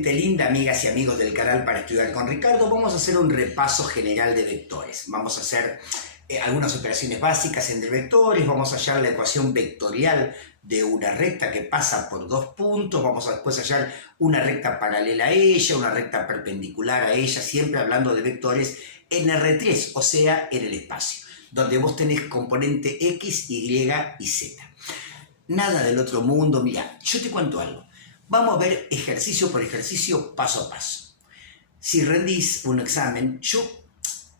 gente linda, amigas y amigos del canal Para Estudiar con Ricardo, vamos a hacer un repaso general de vectores. Vamos a hacer algunas operaciones básicas entre vectores, vamos a hallar la ecuación vectorial de una recta que pasa por dos puntos, vamos a después hallar una recta paralela a ella, una recta perpendicular a ella, siempre hablando de vectores en R3, o sea, en el espacio, donde vos tenés componente X, Y y Z. Nada del otro mundo. Mira, yo te cuento algo. Vamos a ver ejercicio por ejercicio, paso a paso. Si rendís un examen, yo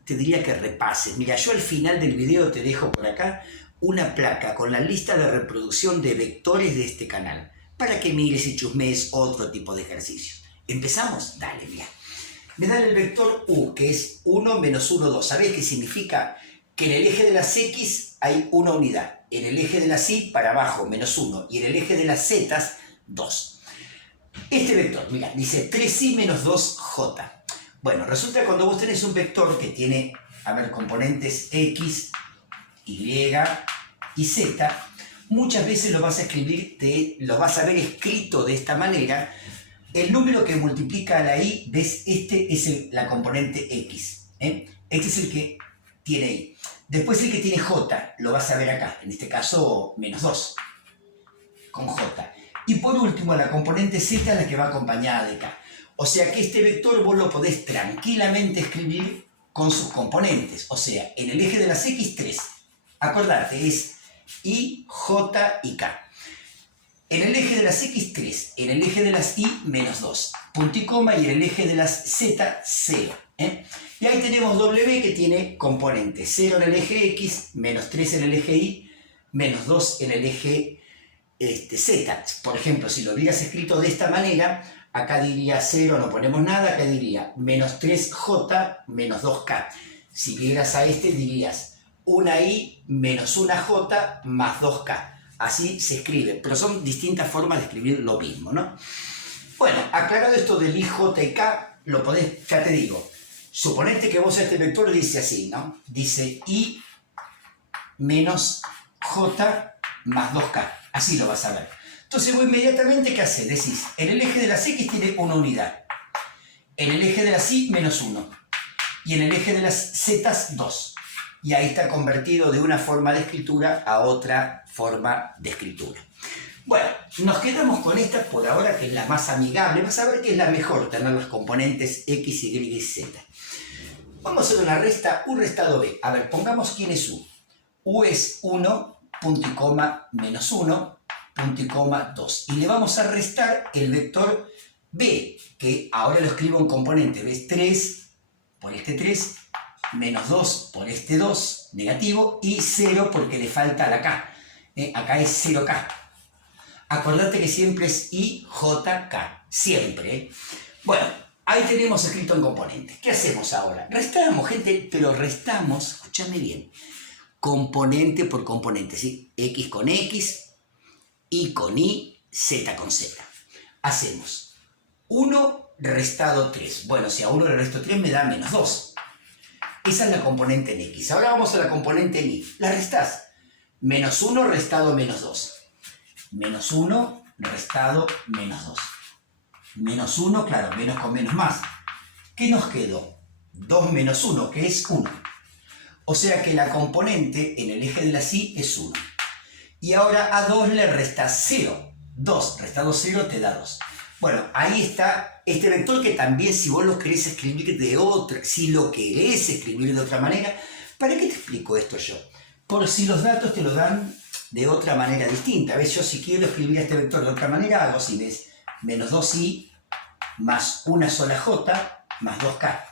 te diría que repases. Mira, yo al final del video te dejo por acá una placa con la lista de reproducción de vectores de este canal, para que mires y chusmees otro tipo de ejercicios. ¿Empezamos? Dale, mira. Me dan el vector U, que es 1 menos 1, 2. ¿Sabés qué significa? Que en el eje de las X hay una unidad, en el eje de las Y para abajo, menos 1, y en el eje de las Z, 2. Este vector, mira, dice 3i menos 2j. Bueno, resulta que cuando vos tenés un vector que tiene, componentes X, Y y Z, muchas veces lo vas a escribir, lo vas a ver escrito de esta manera. El número que multiplica a la Y, ves, este es la componente X. Este es el que tiene Y. Después el que tiene J, lo vas a ver acá, en este caso menos 2, con J. Y por último, la componente Z es la que va acompañada de K. O sea que este vector vos lo podés tranquilamente escribir con sus componentes. O sea, en el eje de las X, 3. Acordate, es Y, J y K. En el eje de las X, 3. En el eje de las Y, menos 2. Punto y coma, y en el eje de las Z, 0. Y ahí tenemos W, que tiene componentes 0 en el eje X, menos 3 en el eje Y, menos 2 en el eje Z. Por ejemplo, si lo hubieras escrito de esta manera, acá diría 0, no ponemos nada, acá diría menos 3J menos 2K. Si vieras a este, dirías una Y menos una J más 2K. Así se escribe, pero son distintas formas de escribir lo mismo, ¿no? Bueno, aclarado esto del I, J y K, lo podés, ya te digo, suponete que vos este vector dice así, ¿no? Dice I menos J más 2K. Así lo vas a ver. Entonces vos inmediatamente, ¿qué haces? Decís, en el eje de las X tiene una unidad. En el eje de las Y, menos 1. Y en el eje de las Z, 2. Y ahí está convertido de una forma de escritura a otra forma de escritura. Bueno, nos quedamos con esta por ahora, que es la más amigable. Vas a ver que es la mejor tener los componentes X, Y y Z. Vamos a hacer una resta, U restado B. A ver, pongamos quién es U. U es 1, punto y coma, menos 1, punto y coma, 2. Y le vamos a restar el vector B, que ahora lo escribo en componente. ¿Ves? 3 por este 3, menos 2 por este 2, negativo, y 0 porque le falta la K. Acá es 0K. Acordate que siempre es IJK, siempre. Bueno, ahí tenemos escrito en componente. ¿Qué hacemos ahora? Restamos, gente, pero restamos, escúchame bien, componente por componente, ¿sí? X con X, Y con Y, Z con Z. Hacemos 1 restado 3. Bueno, si a 1 le resto 3 me da menos 2. Esa es la componente en X. Ahora vamos a la componente en Y. La restás. Menos 1 restado menos 2. Menos 1 restado menos 2. Menos 1, claro, menos con menos más. ¿Qué nos quedó? 2 menos 1, que es 1. O sea que la componente en el eje de la Y es 1. Y ahora a 2 le restas 0. 2 restado 0 te da 2. Bueno, ahí está este vector, que también, si vos lo querés escribir de otra, si lo querés escribir de otra manera, ¿para qué te explico esto yo? Por si los datos te lo dan de otra manera distinta. ¿Ves? Yo, si quiero escribir este vector de otra manera, hago así, ¿ves? Menos 2i más una sola j más 2k.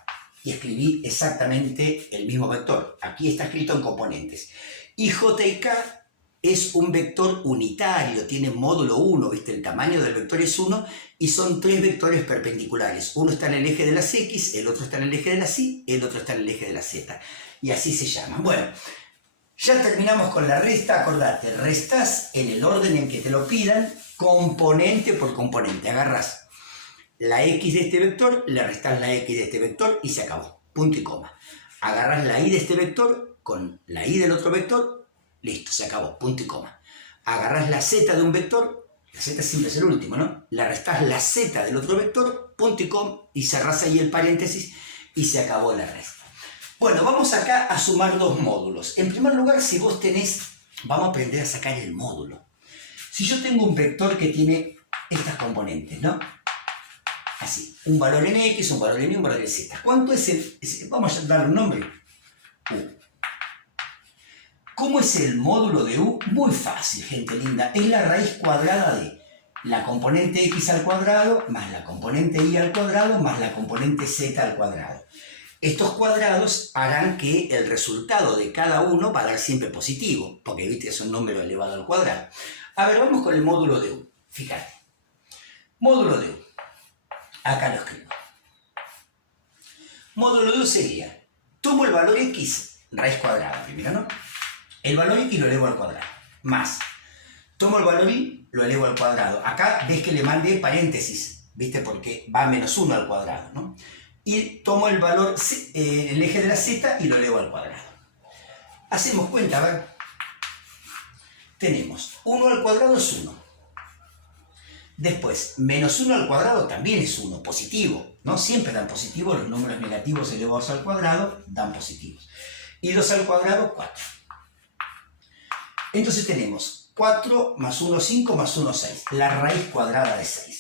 Y escribí exactamente el mismo vector. Aquí está escrito en componentes. Y j y k es un vector unitario, tiene módulo 1, ¿viste? El tamaño del vector es 1 y son 3 vectores perpendiculares. Uno está en el eje de las X, el otro está en el eje de las Y, el otro está en el eje de la Z. Y así se llaman. Bueno, ya terminamos con la resta. Acordate, restás en el orden en que te lo pidan, componente por componente. Agarrás la X de este vector, le restás la X de este vector y se acabó. Punto y coma. Agarrás la Y de este vector con la Y del otro vector, listo, se acabó. Punto y coma. Agarrás la Z de un vector, La z siempre es el último, ¿no? Le restás la z del otro vector, punto y com, y cerrás ahí el paréntesis y se acabó la resta. Bueno, vamos acá a sumar dos módulos. En primer lugar, si vos tenés, vamos a aprender a sacar el módulo. Si yo tengo un vector que tiene estas componentes, ¿no? Así, un valor en x, un valor en y, un valor en z. ¿Cuánto es vamos a darle un nombre? U. ¿Cómo es el módulo de u? Muy fácil, gente linda. Es la raíz cuadrada de la componente x al cuadrado más la componente y al cuadrado más la componente z al cuadrado. Estos cuadrados harán que el resultado de cada uno va a dar siempre positivo, porque viste es un número elevado al cuadrado. A ver, vamos con el módulo de u. Fíjate. Módulo de u. Acá lo escribo. Módulo de u sería, tomo el valor x, raíz cuadrada primero, ¿no? El valor x lo elevo al cuadrado, más. Tomo el valor y lo elevo al cuadrado. Acá ves que le mandé paréntesis, ¿viste? Porque va a menos 1 al cuadrado, ¿no? Y tomo el valor, el eje de la z y lo elevo al cuadrado. Hacemos cuenta, a ver. Tenemos 1 al cuadrado es 1. Después, menos 1 al cuadrado también es 1, positivo. No siempre dan positivo, los números negativos elevados al cuadrado dan positivos. Y 2 al cuadrado, 4. Entonces tenemos 4 más 1, 5 más 1, 6. La raíz cuadrada de 6.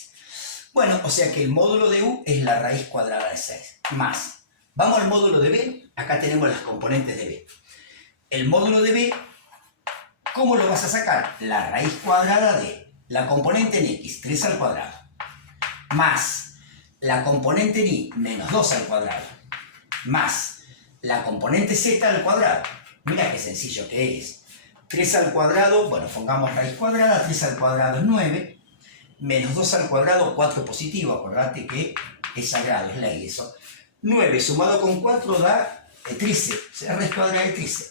Bueno, o sea que el módulo de u es la raíz cuadrada de 6. Más. Vamos al módulo de b. Acá tenemos las componentes de b. El módulo de b, ¿cómo lo vas a sacar? La raíz cuadrada de la componente en x, 3 al cuadrado. Más la componente en y, menos 2 al cuadrado. Más la componente z al cuadrado. Mira qué sencillo que es. 3 al cuadrado, bueno, pongamos raíz cuadrada, 3 al cuadrado es 9. Menos 2 al cuadrado, 4 positivo, acordate que es sagrado, es ley eso. 9 sumado con 4 da 13, o sea, raíz cuadrada de 13.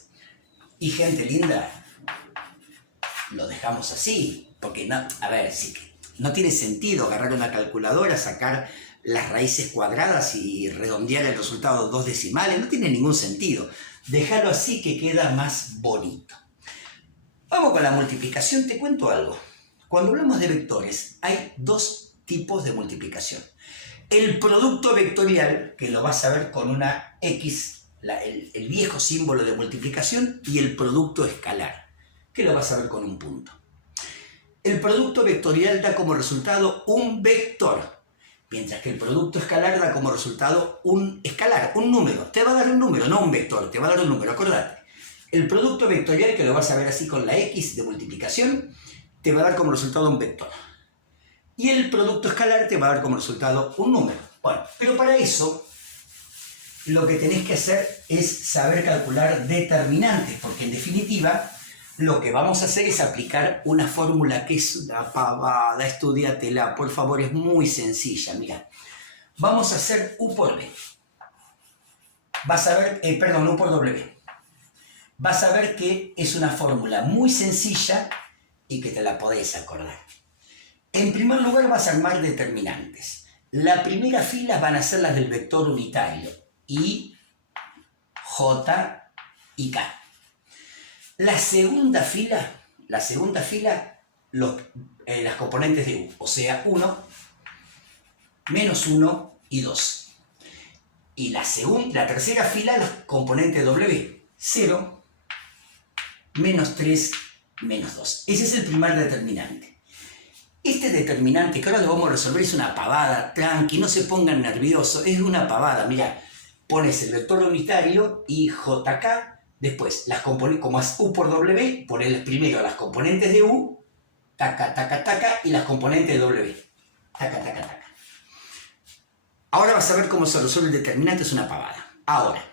Y gente linda, lo dejamos así, porque no, a ver, sí, no tiene sentido agarrar una calculadora, sacar las raíces cuadradas y redondear el resultado 2 decimales, no tiene ningún sentido. Dejarlo así que queda más bonito. Vamos con la multiplicación, te cuento algo. Cuando hablamos de vectores, hay dos tipos de multiplicación. El producto vectorial, que lo vas a ver con una X, el viejo símbolo de multiplicación, y el producto escalar, que lo vas a ver con un punto. El producto vectorial da como resultado un vector, mientras que el producto escalar da como resultado un escalar, un número. Te va a dar un número, no un vector, te va a dar un número, acordate. El producto vectorial, que lo vas a ver así con la X de multiplicación, te va a dar como resultado un vector. Y el producto escalar te va a dar como resultado un número. Bueno, pero para eso lo que tenés que hacer es saber calcular determinantes, porque en definitiva lo que vamos a hacer es aplicar una fórmula que es una pavada, estudiatela, por favor, es muy sencilla, mira. Vamos a hacer U por B. Vas a ver, U por W. Vas a ver que es una fórmula muy sencilla y que te la podés acordar. En primer lugar vas a armar determinantes. La primera fila van a ser las del vector unitario, I, J y K. La segunda fila, las componentes de U, o sea, 1, menos 1 y 2. Y la tercera fila, las componentes W, 0, menos 3, menos 2. Ese es el primer determinante. Este determinante que ahora lo vamos a resolver es una pavada, tranqui, no se pongan nerviosos, es una pavada. Mira, pones el vector unitario y JK, después las componentes, como es U por W, pones primero las componentes de U, taca, taca, taca, y las componentes de W, taca, taca, taca. Ahora vas a ver cómo se resuelve el determinante, es una pavada. Ahora,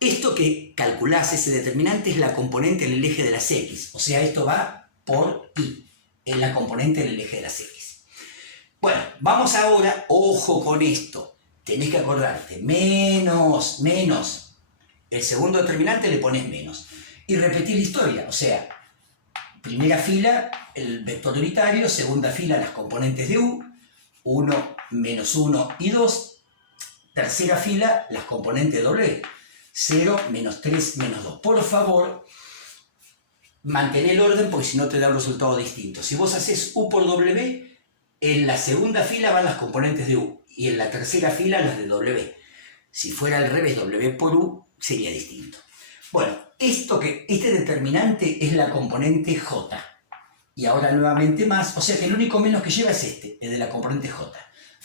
esto que calculás, ese determinante, es la componente en el eje de las X. O sea, esto va por Y. Es la componente en el eje de las X. Bueno, vamos ahora, ojo con esto. Tenés que acordarte, menos. El segundo determinante le pones menos. Y repetir la historia. O sea, primera fila, el vector unitario. Segunda fila, las componentes de U. 1, menos 1 y 2. Tercera fila, las componentes de W. 0, menos 3, menos 2. Por favor, mantener el orden porque si no te da un resultado distinto. Si vos haces U por W, en la segunda fila van las componentes de U y en la tercera fila las de W. Si fuera al revés, W por U sería distinto. Bueno, este determinante es la componente J. Y ahora nuevamente más, o sea que el único menos que lleva es el de la componente J.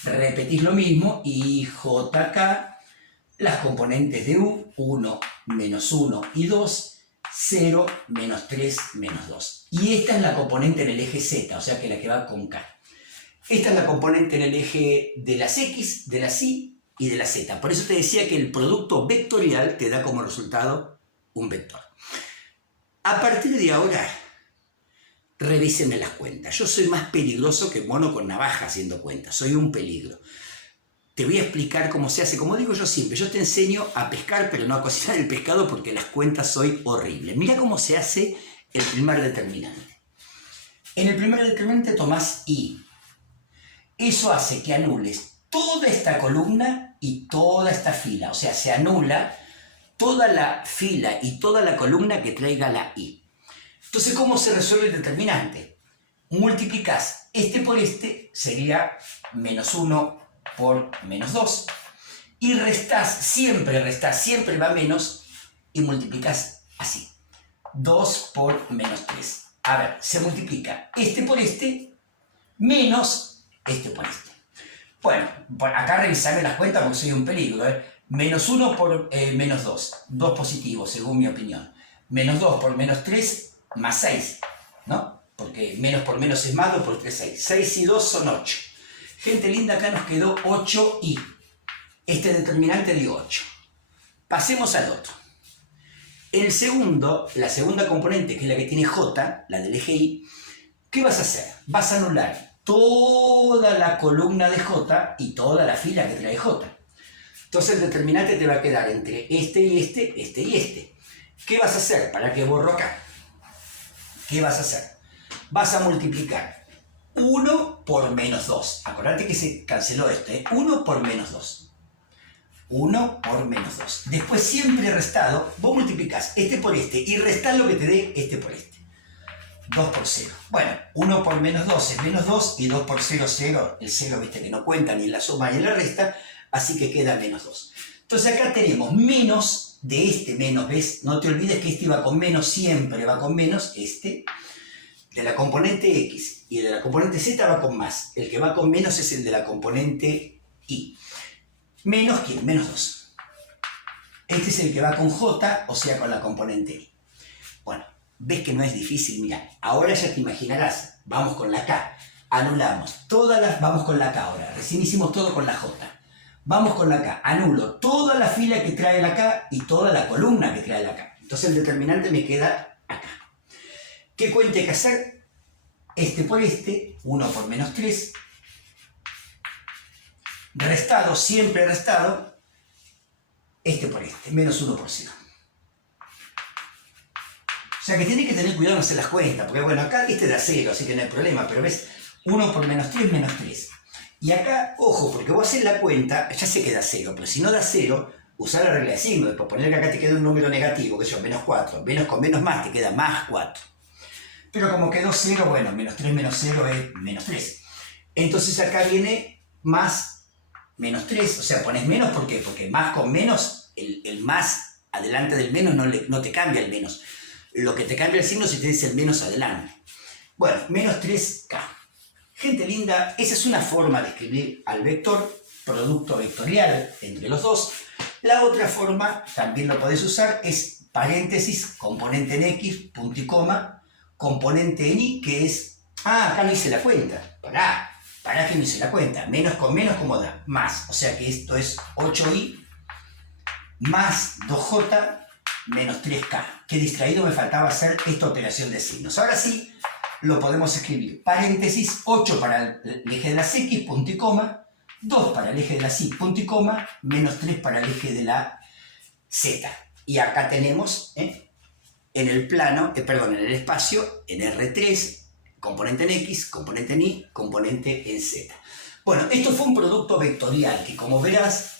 Repetís lo mismo y JK, las componentes de U, 1, menos 1 y 2, 0, menos 3, menos 2. Y esta es la componente en el eje Z, o sea que la que va con K. Esta es la componente en el eje de las X, de las Y y de la Z. Por eso te decía que el producto vectorial te da como resultado un vector. A partir de ahora, revísenme las cuentas. Yo soy más peligroso que mono con navaja haciendo cuentas. Soy un peligro. Te voy a explicar cómo se hace. Como digo yo siempre, yo te enseño a pescar, pero no a cocinar el pescado porque las cuentas soy horrible. Mira cómo se hace el primer determinante. En el primer determinante tomás I. Eso hace que anules toda esta columna y toda esta fila. O sea, se anula toda la fila y toda la columna que traiga la I. Entonces, ¿cómo se resuelve el determinante? Multiplicás este por este, sería menos 1 por menos 2. Y siempre va menos, y multiplicás así. 2 por menos 3. A ver, se multiplica este por este, menos este por este. Bueno, acá revisame las cuentas porque soy un peligro. Menos 1 por menos 2. 2 positivos, según mi opinión. Menos 2 por menos 3, más 6, ¿no? Porque menos por menos es más, 2 por 3 es 6. 6 y 2 son 8. Gente linda, acá nos quedó 8i. Este determinante dio 8. Pasemos al otro. En el segundo, la segunda componente, que es la que tiene J, la del eje Y, ¿qué vas a hacer? Vas a anular toda la columna de J y toda la fila que trae J. Entonces el determinante te va a quedar entre este y este, este y este. ¿Qué vas a hacer? ¿Para qué borro acá? ¿Qué vas a hacer? Vas a multiplicar 1 por menos 2. Acordate que se canceló esto, 1 por menos 2. 1 por menos 2. Después siempre restado, vos multiplicás este por este y restás lo que te dé este por este. 2 por 0. Bueno, 1 por menos 2 es menos 2 y 2 por 0, 0. El 0, viste que no cuenta ni en la suma ni en la resta, así que queda menos 2. Entonces acá tenemos menos de este menos, ¿ves? No te olvides que este va con menos, siempre va con menos, este. De la componente X y de la componente Z va con más. El que va con menos es el de la componente Y. Menos, ¿quién? Menos 2. Este es el que va con J, o sea, con la componente Y. Bueno, ves que no es difícil, mira. Ahora ya te imaginarás. Vamos con la K. Anulamos todas las... Vamos con la K ahora. Recién hicimos todo con la J. Vamos con la K. Anulo toda la fila que trae la K y toda la columna que trae la K. Entonces el determinante me queda acá. ¿Qué cuenta hay que hacer? Este por este, 1 por menos 3. Restado, siempre restado, este por este, menos 1 por 0. O sea que tiene que tener cuidado no hacer las cuentas, porque bueno, acá este da 0, así que no hay problema, pero ves, 1 por menos 3, menos 3. Y acá, ojo, porque vos haces la cuenta, ya sé que da 0, pero si no da 0, usar la regla de signo, después poner que acá te queda un número negativo, que es menos 4, menos con menos más te queda más 4. Pero como quedó 0, bueno, menos 3 menos 0 es menos 3. Entonces acá viene más menos 3, o sea, pones menos, ¿por qué? Porque más con menos, el más adelante del menos no te cambia el menos. Lo que te cambia el signo es si tenés el menos adelante. Bueno, menos 3K. Gente linda, esa es una forma de escribir al vector, producto vectorial entre los dos. La otra forma, también lo podés usar, es paréntesis, componente en X, punto y coma, componente en Y, que es... Ah, acá no hice la cuenta. Pará que no hice la cuenta. Menos con menos, ¿cómo da? Más. O sea que esto es 8i más 2j menos 3k. Qué distraído me faltaba hacer esta operación de signos. Ahora sí, lo podemos escribir. Paréntesis, 8 para el eje de las X, punto y coma, 2 para el eje de las Y, punto y coma, menos 3 para el eje de la Z. Y acá tenemos, en el plano, en el espacio, en R3, componente en X, componente en Y, componente en Z. Bueno, esto fue un producto vectorial que, como verás,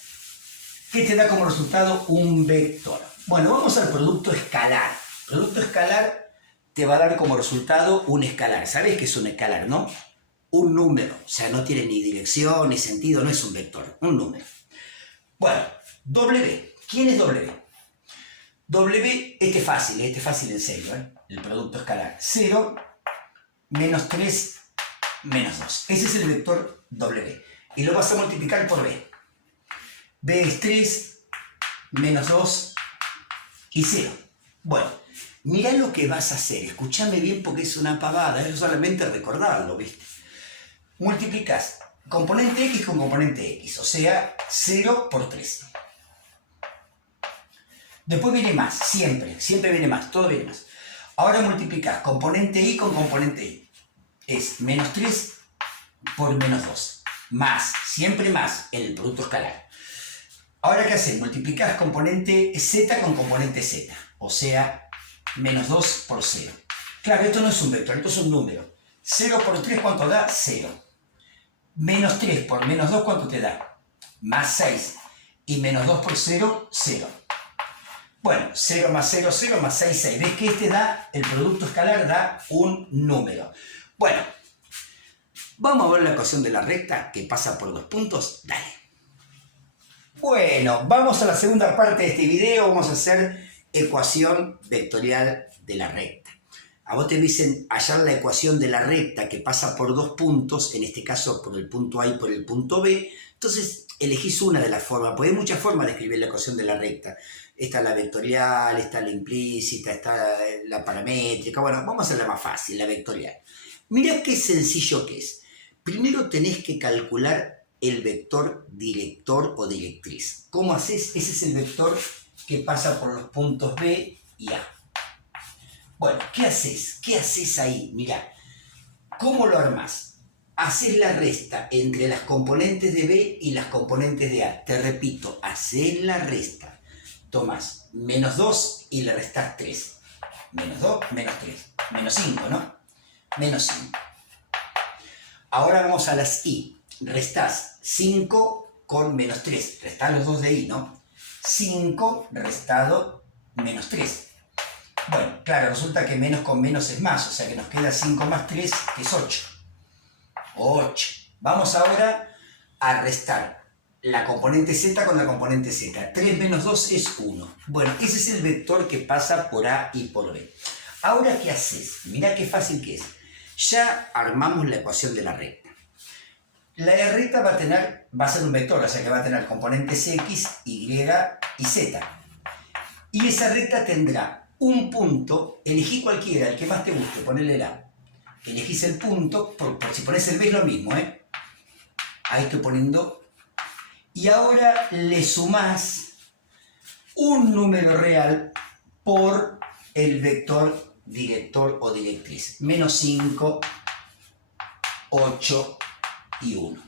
¿qué te da como resultado? Un vector. Bueno, vamos al producto escalar. Producto escalar te va a dar como resultado un escalar. ¿Sabes qué es un escalar, no? Un número, o sea, no tiene ni dirección ni sentido, no es un vector, un número. Bueno, W. ¿Quién es W? W, este es fácil en serio, ¿eh? El producto escalar. 0, menos 3, menos 2. Ese es el vector W. Y lo vas a multiplicar por B. B es 3, menos 2 y 0. Bueno, mirá lo que vas a hacer. Escúchame bien porque es una pavada. Es solamente recordarlo, ¿viste? Multiplicas componente X con componente X. O sea, 0 por 3. Después viene más, siempre viene más, todo viene más. Ahora multiplicas componente Y con componente Y. Es menos 3 por menos 2. Más, siempre más, en el producto escalar. Ahora, ¿qué haces? Multiplicas componente Z con componente Z. O sea, menos 2 por 0. Claro, esto no es un vector, esto es un número. 0 por 3, ¿cuánto da? 0. Menos 3 por menos 2, ¿cuánto te da? Más 6. Y menos 2 por 0, 0. Bueno, 0 más 0, 0 más 6, 6. ¿Ves que este da, el producto escalar da un número? Bueno, vamos a ver la ecuación de la recta que pasa por 2 puntos. Dale. Bueno, vamos a la segunda parte de este video. Vamos a hacer ecuación vectorial de la recta. A vos te dicen hallar la ecuación de la recta que pasa por 2 puntos, en este caso por el punto A y por el punto B. Entonces elegís una de las formas, porque hay muchas formas de escribir la ecuación de la recta. Está la vectorial, está la implícita, está la paramétrica. Bueno, vamos a hacer la más fácil, la vectorial. Mirá qué sencillo que es. Primero tenés que calcular el vector director o directriz. ¿Cómo haces? Ese es el vector que pasa por los puntos B y A. Bueno, ¿qué haces? ¿Qué haces ahí? Mirá, ¿cómo lo armás? Haces la resta entre las componentes de B y las componentes de A. Te repito, haces la resta. Tomás menos 2 y le restás 3. Menos 2, menos 3. Menos 5, ¿no? Menos 5. Ahora vamos a las I. Restás 5 con menos 3. Restás los dos de I, ¿no? 5 restado menos 3. Bueno, claro, resulta que menos con menos es más. O sea que nos queda 5 más 3, que es 8. 8. Vamos ahora a restar la componente Z con la componente Z. 3 menos 2 es 1. Bueno, ese es el vector que pasa por A y por B. Ahora, ¿qué haces? Mirá qué fácil que es. Ya armamos la ecuación de la recta. La recta va a ser un vector, o sea que va a tener componentes X, Y y Z. Y esa recta tendrá un punto, elegí cualquiera, el que más te guste, ponele el A. Elegís el punto, por si pones el B es lo mismo, ¿eh? Ahí estoy poniendo. Y ahora le sumás un número real por el vector director o directriz. Menos 5, 8 y 1.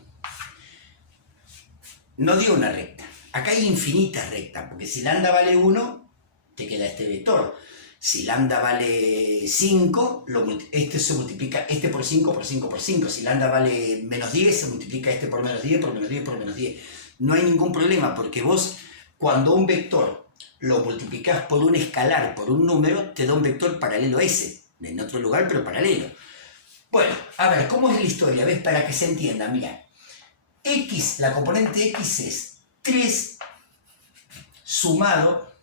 No dio una recta. Acá hay infinitas rectas, porque si lambda vale 1, te queda este vector. Si lambda vale 5, este se multiplica este por 5 por 5 por 5. Si lambda vale menos 10, se multiplica este por menos 10 por menos 10 por menos 10. No hay ningún problema, porque vos, cuando un vector lo multiplicás por un escalar, por un número, te da un vector paralelo a ese, en otro lugar, pero paralelo. Bueno, a ver, ¿cómo es la historia? ¿Ves? Para que se entienda, mira. X, la componente X es 3 sumado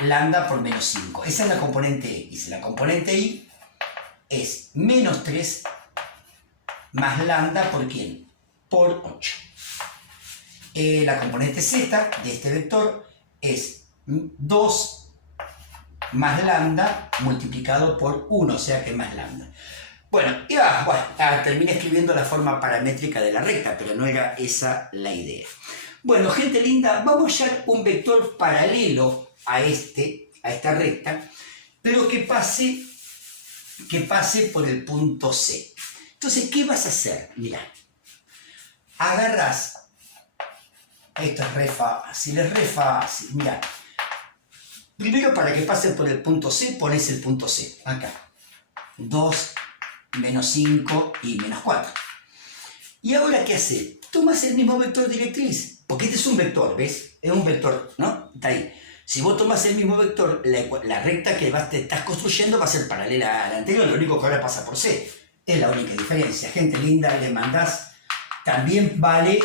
lambda por menos 5. Esa es la componente X. La componente Y es menos 3 más lambda por ¿quién? Por 8. La componente Z de este vector es 2 más lambda multiplicado por 1, o sea que más lambda. Bueno, terminé escribiendo la forma paramétrica de la recta, pero no era esa la idea. Bueno, gente linda, vamos a hallar un vector paralelo a esta recta, pero que pase por el punto C. Entonces, ¿qué vas a hacer? Mira, agarras, esto es re fácil, mira. Primero, para que pase por el punto C, pones el punto C, acá. 2, menos 5 y menos 4. ¿Y ahora qué haces? Tomas el mismo vector directriz, porque este es un vector, ¿ves? Es un vector, ¿no? Está ahí. Si vos tomás el mismo vector, la recta que te estás construyendo va a ser paralela a la anterior, lo único que ahora pasa por C. Es la única diferencia. Gente linda, le mandás. También vale,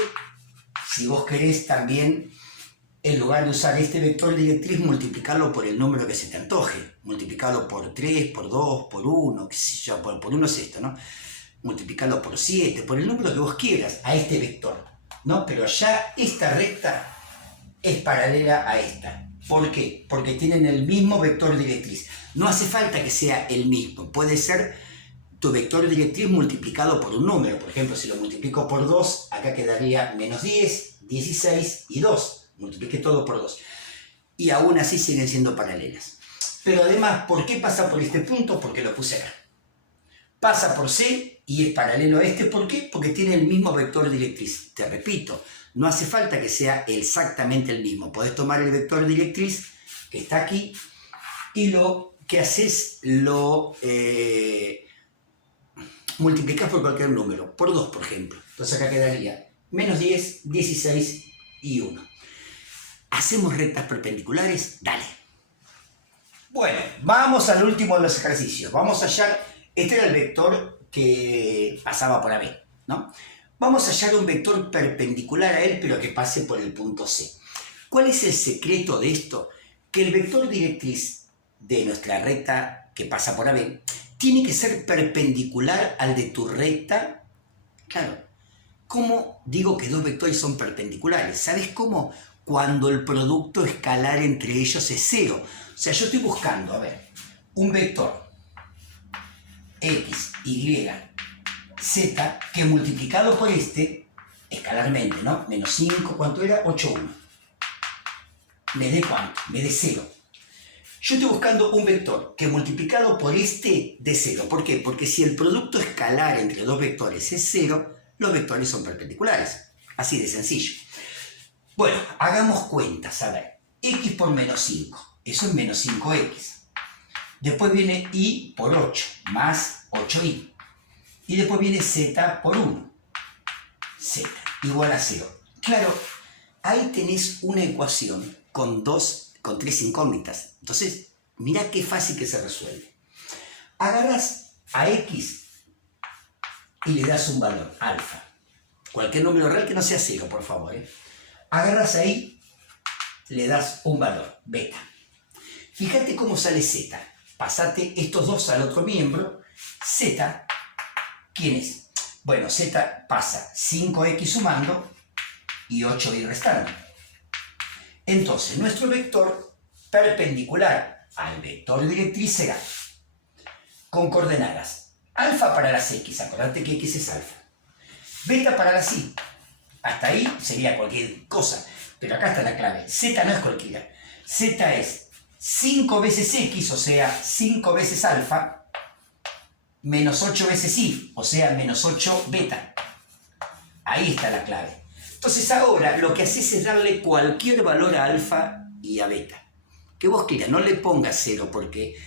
si vos querés, también, en lugar de usar este vector directriz, multiplicarlo por el número que se te antoje. Multiplicarlo por 3, por 2, por 1, qué sé yo, por 1 es esto, ¿no? Multiplicarlo por 7, por el número que vos quieras, a este vector, ¿no? Pero ya esta recta es paralela a esta. ¿Por qué? Porque tienen el mismo vector directriz. No hace falta que sea el mismo. Puede ser tu vector directriz multiplicado por un número. Por ejemplo, si lo multiplico por 2, acá quedaría menos 10, 16 y 2. Multipliqué todo por 2. Y aún así siguen siendo paralelas. Pero además, ¿por qué pasa por este punto? Porque lo puse acá. Pasa por C y es paralelo a este. ¿Por qué? Porque tiene el mismo vector directriz. Te repito, no hace falta que sea exactamente el mismo. Podés tomar el vector directriz que está aquí y lo que haces lo multiplicás por cualquier número. Por 2, por ejemplo. Entonces acá quedaría menos 10, 16 y 1. ¿Hacemos rectas perpendiculares? Dale. Bueno, vamos al último de los ejercicios. Vamos a hallar, este era el vector que pasaba por AB, ¿no? Vamos a hallar un vector perpendicular a él, pero que pase por el punto C. ¿Cuál es el secreto de esto? Que el vector directriz de nuestra recta que pasa por AB tiene que ser perpendicular al de tu recta. Claro, ¿cómo digo que dos vectores son perpendiculares? ¿Sabes cómo? Cuando el producto escalar entre ellos es 0. O sea, yo estoy buscando, a ver, un vector x, y, z, que multiplicado por este, escalarmente, ¿no? Menos 5, ¿cuánto era? 8, 1. ¿Me dé cuánto? Me dé 0. Yo estoy buscando un vector que multiplicado por este dé 0. ¿Por qué? Porque si el producto escalar entre dos vectores es 0, los vectores son perpendiculares. Así de sencillo. Bueno, hagamos cuentas. A ver, x por menos 5. Eso es menos 5x. Después viene y por 8, más 8y. Y después viene z por 1. Z igual a 0. Claro, ahí tenés una ecuación con 3 incógnitas. Entonces, mirá qué fácil que se resuelve. Agarras a x y le das un valor, alfa. Cualquier número real que no sea 0, por favor. Agarras ahí, le das un valor, beta. Fíjate cómo sale z. Pasate estos dos al otro miembro. Z, ¿quién es? Bueno, z pasa 5x sumando y 8y restando. Entonces, nuestro vector perpendicular al vector directriz será con coordenadas alfa para las x, acordate que x es alfa, beta para las y, hasta ahí sería cualquier cosa, pero acá está la clave, z no es cualquiera, z es 5 veces x, o sea, 5 veces alfa, menos 8 veces y, o sea, menos 8 beta. Ahí está la clave. Entonces ahora lo que haces es darle cualquier valor a alfa y a beta. Que vos quieras, no le pongas 0, porque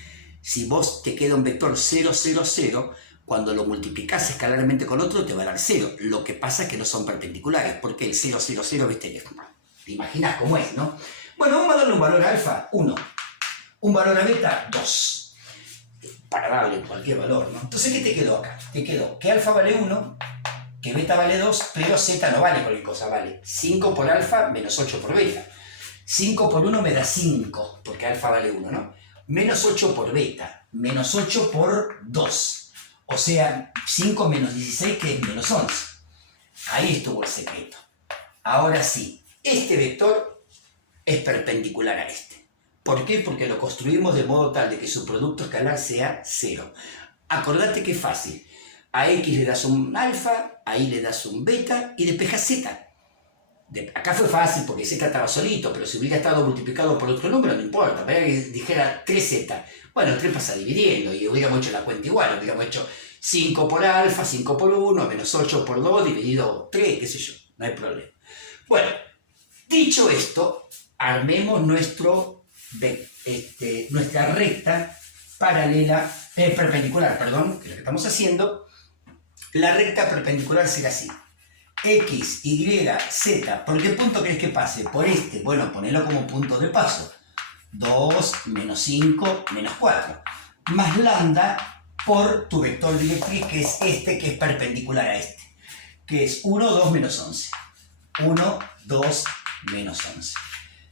si vos te queda un vector 0, 0, 0, cuando lo multiplicás escalarmente con otro te va a dar 0. Lo que pasa es que no son perpendiculares, porque el 0, 0, 0, viste, te imaginas cómo es, ¿no? Bueno, vamos a darle un valor a alfa, 1. Un valor a beta, 2. Para darle cualquier valor, ¿no? Entonces, ¿qué te quedó acá? Te quedó que alfa vale 1, que beta vale 2, pero z no vale cualquier cosa, vale 5 por alfa menos 8 por beta. 5 por 1 me da 5, porque alfa vale 1, ¿no? Menos 8 por beta, menos 8 por 2. O sea, 5 menos 16, que es menos 11. Ahí estuvo el secreto. Ahora sí, este vector es perpendicular a este. ¿Por qué? Porque lo construimos de modo tal de que su producto escalar sea 0. Acordate que es fácil. A x le das un alfa, ahí le das un beta y despejas z. Acá fue fácil porque z estaba solito, pero si hubiera estado multiplicado por otro número, no importa. Vea que dijera 3z. Bueno, el 3 pasa dividiendo y hubiéramos hecho la cuenta igual. Hubiéramos hecho 5 por alfa, 5 por 1, menos 8 por 2, dividido 3, qué sé yo. No hay problema. Bueno, dicho esto, armemos nuestra recta paralela, perpendicular, perdón, que es lo que estamos haciendo. La recta perpendicular será así. X, Y, Z. ¿Por qué punto querés que pase? Por este. Bueno, ponelo como punto de paso. 2 menos 5 menos 4, más lambda por tu vector directriz, que es este, que es perpendicular a este, que es 1, 2 menos 11. 1, 2 menos 11.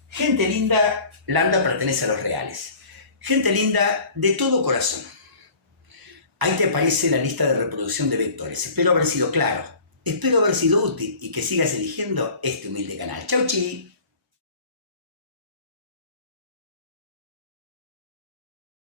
Gente linda, lambda pertenece a los reales. Gente linda, de todo corazón, ahí te aparece la lista de reproducción de vectores. Espero haber sido claro, espero haber sido útil y que sigas eligiendo este humilde canal. Chau chi.